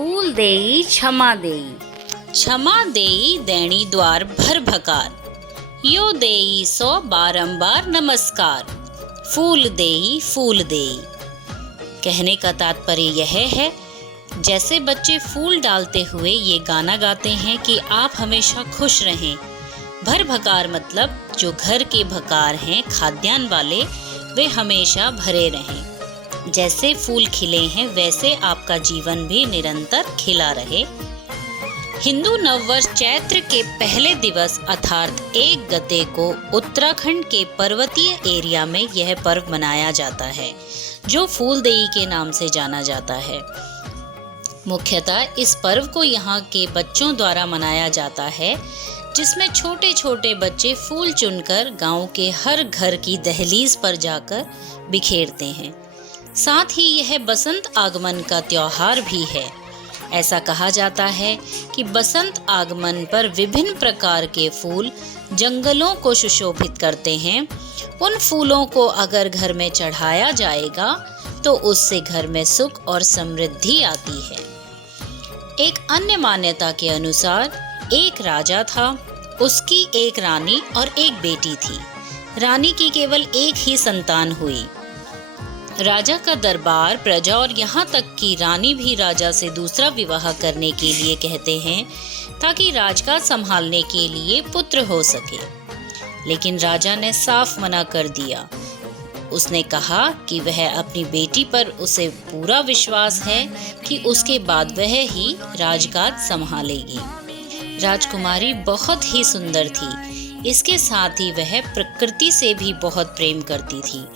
फूल देई क्षमा देई। क्षमा देई दैणी द्वार भर भकार, यो देई सो बारंबार नमस्कार, फूल देई। कहने का तात्पर्य यह है, जैसे बच्चे फूल डालते हुए ये गाना गाते हैं कि आप हमेशा खुश रहें। भर भकार मतलब जो घर के भकार हैं खाद्यान्न वाले, वे हमेशा भरे रहें। जैसे फूल खिले हैं वैसे आपका जीवन भी निरंतर खिला रहे। हिंदू नववर्ष चैत्र के पहले दिवस अर्थात 1 गते को उत्तराखंड के पर्वतीय एरिया में यह पर्व मनाया जाता है, जो फूलदेई के नाम से जाना जाता है। मुख्यतः इस पर्व को यहाँ के बच्चों द्वारा मनाया जाता है, जिसमें छोटे छोटे बच्चे फूल चुनकर गांव के हर घर की दहलीज पर जाकर बिखेरते हैं। साथ ही यह बसंत आगमन का त्योहार भी है। ऐसा कहा जाता है कि बसंत आगमन पर विभिन्न प्रकार के फूल जंगलों को सुशोभित करते हैं। उन फूलों को अगर घर में चढ़ाया जाएगा तो उससे घर में सुख और समृद्धि आती है। एक अन्य मान्यता के अनुसार एक राजा था, उसकी एक रानी और एक बेटी थी। रानी की केवल एक ही संतान हुई। राजा का दरबार, प्रजा और यहाँ तक कि रानी भी राजा से दूसरा विवाह करने के लिए कहते हैं, ताकि राजकाज संभालने के लिए पुत्र हो सके। लेकिन राजा ने साफ मना कर दिया। उसने कहा कि वह अपनी बेटी पर उसे पूरा विश्वास है कि उसके बाद वह ही राजकाज संभालेगी। राजकुमारी बहुत ही सुंदर थी। इसके साथ ही वह प्रकृति से भी बहुत प्रेम करती थी।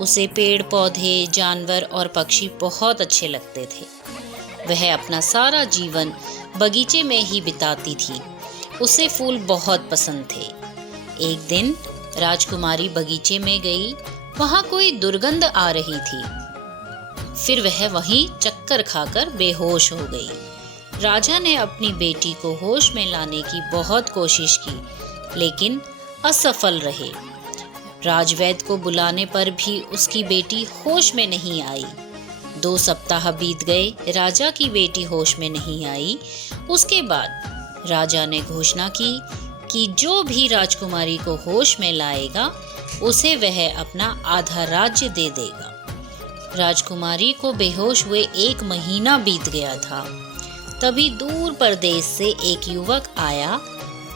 उसे पेड़ पौधे, जानवर और पक्षी बहुत अच्छे लगते थे। वह अपना सारा जीवन बगीचे में ही बिताती थी। उसे फूल बहुत पसंद थे। एक दिन राजकुमारी बगीचे में गई। वहाँ कोई दुर्गंध आ रही थी। फिर वह वहीं चक्कर खाकर बेहोश हो गई। राजा ने अपनी बेटी को होश में लाने की बहुत कोशिश की, लेकिन असफल रहे। राजवैद्य को बुलाने पर भी उसकी बेटी होश में नहीं आई। 2 सप्ताह बीत गए, राजा की बेटी होश में नहीं आई। उसके बाद राजा ने घोषणा की कि जो भी राजकुमारी को होश में लाएगा उसे वह अपना आधा राज्य दे देगा। राजकुमारी को बेहोश हुए 1 महीना बीत गया था। तभी दूर परदेश से एक युवक आया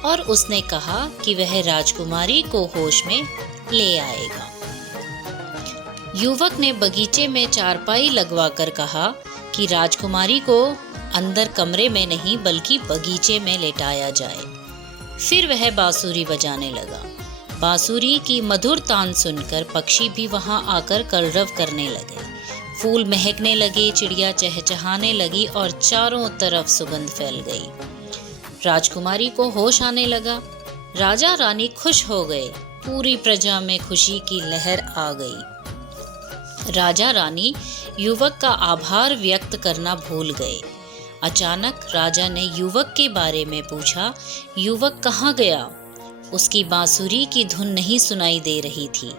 और उसने कहा कि वह राजकुमारी को होश में ले आएगा। युवक ने बगीचे में चारपाई लगवाकर कहा कि राजकुमारी को अंदर कमरे में नहीं बल्कि बगीचे में लेटाया जाए। फिर वह बांसुरी बजाने लगा। बांसुरी की मधुर तान सुनकर पक्षी भी वहां आकर कलरव करने लगे। फूल महकने लगे, चिड़िया चहचहाने लगी और चारों तरफ सुगंध फैल गई। राजकुमारी को होश आने लगा। राजा रानी खुश हो गए। पूरी प्रजा में खुशी की लहर आ गई। राजा रानी युवक का आभार व्यक्त करना भूल गए। अचानक राजा ने युवक के बारे में पूछा। युवक कहाँ गया? उसकी बांसुरी की धुन नहीं सुनाई दे रही थी।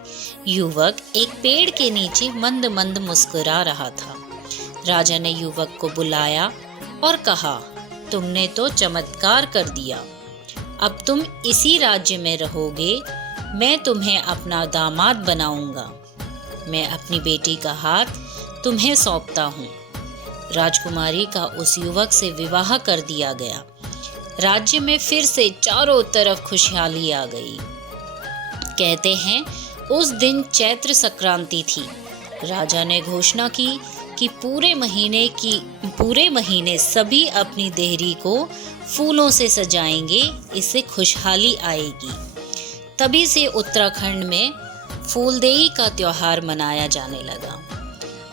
युवक एक पेड़ के नीचे मंद मंद मुस्कुरा रहा था। राजा ने युवक को बुलाया और कहा, तुमने तो चमत्कार कर दिया। अब तुम इसी राज्य में रहोगे। मैं तुम्हें अपना दामाद बनाऊंगा। मैं अपनी बेटी का हाथ तुम्हें सौंपता हूँ। राजकुमारी का उस युवक से विवाह कर दिया गया। राज्य में फिर से चारों तरफ खुशहाली आ गई। कहते हैं उस दिन चैत्र संक्रांति थी। राजा ने घोषणा की कि पूरे महीने सभी अपनी देहरी को फूलों से सजाएंगे, इससे खुशहाली आएगी। तभी से उत्तराखंड में फूलदेई का त्योहार मनाया जाने लगा।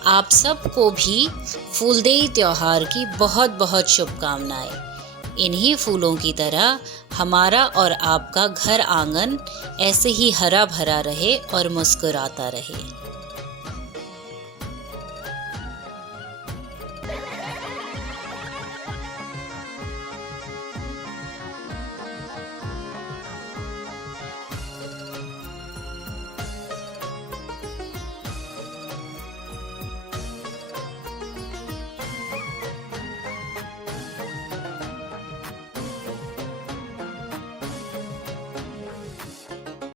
आप सबको भी फूलदेई त्योहार की बहुत बहुत शुभकामनाएं। इन्हीं फूलों की तरह हमारा और आपका घर आंगन ऐसे ही हरा भरा रहे और मुस्कुराता रहे।